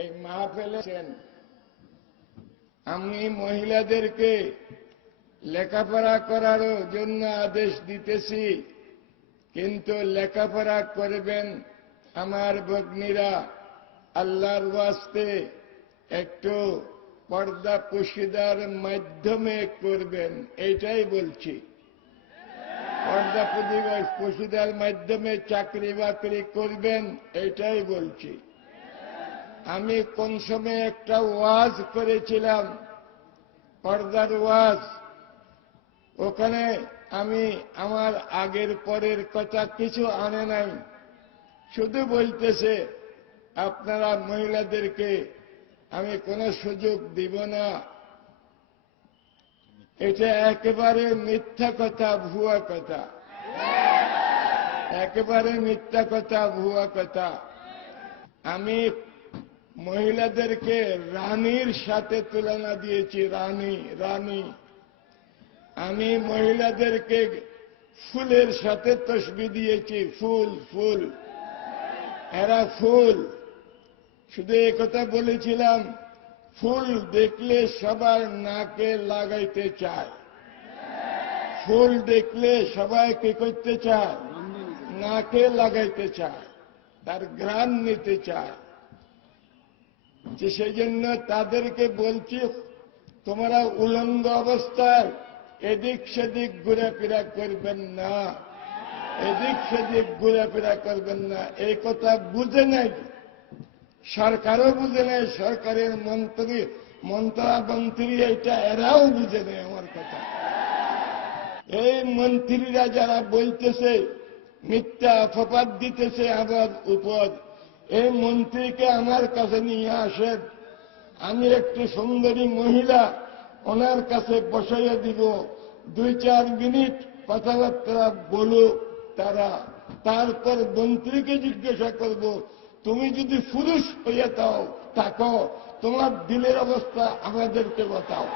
এই মাহফিলেছেন, আমি মহিলাদেরকে লেখাপড়া করার জন্য আদেশ দিতেছি, কিন্তু লেখাপড়া করবেন আমার ভগ্নীরা আল্লাহর ওয়াস্তে একটু পর্দা পুশিদার মাধ্যমে করবেন, এইটাই বলছি। পর্দা পুশিদার মাধ্যমে চাকরি বাকরি করবেন, এইটাই বলছি। আমি কোন সময় একটা ওয়াজ করেছিলাম, পর্দার ওয়াজ, ওখানে আমি আমার আগের পরের কথা কিছু আনে নাই, শুধু বলতেছে আপনারা মহিলাদেরকে আমি কোনো সুযোগ দিব না। এটা একেবারে মিথ্যা কথা, ভুয়া কথা, একেবারে মিথ্যা কথা, ভুয়া কথা। আমি মহিলাদেরকে রানীর সাথে তুলনা দিয়েছি, রানী রানী। আমি মহিলাদেরকে ফুলের সাথে তসবিহ দিয়েছি, ফুল ফুল, এরা ফুল। শুধু একথা বলেছিলাম, ফুল দেখলে সবার নাকে লাগাইতে চায়, ফুল দেখলে সবাই কি করতে চায়, নাকে লাগাইতে চায়, তার ঘ্রাণ নিতে চায়। যে সেই জন্য তাদেরকে বলছি, তোমরা উলঙ্গ অবস্থায় এদিক সেদিক ঘুরাফেরা করবেন না, এদিক সেদিক ঘুরাফেরা করবেন না। এই কথা বুঝে নাই, সরকারও বুঝে নেয়, সরকারের মন্ত্রী এটা এরাও বুঝে নেয় আমার কথা। এই মন্ত্রীরা যারা বলতেছে, মিথ্যা অপবাদ দিতেছে আমার উপর, এই মন্ত্রীকে আমার কাছে নিয়ে আসেন, আমি একটি সুন্দরী মহিলা ওনার কাছে বসাইয়া দিব, 2-4 মিনিট কথাবার্তা বলুক তারা, তারপর মন্ত্রীকে জিজ্ঞাসা করব, তুমি যদি পুরুষ হইয়া থাকো তোমার দিলের অবস্থা আমাদেরকে বাতাও।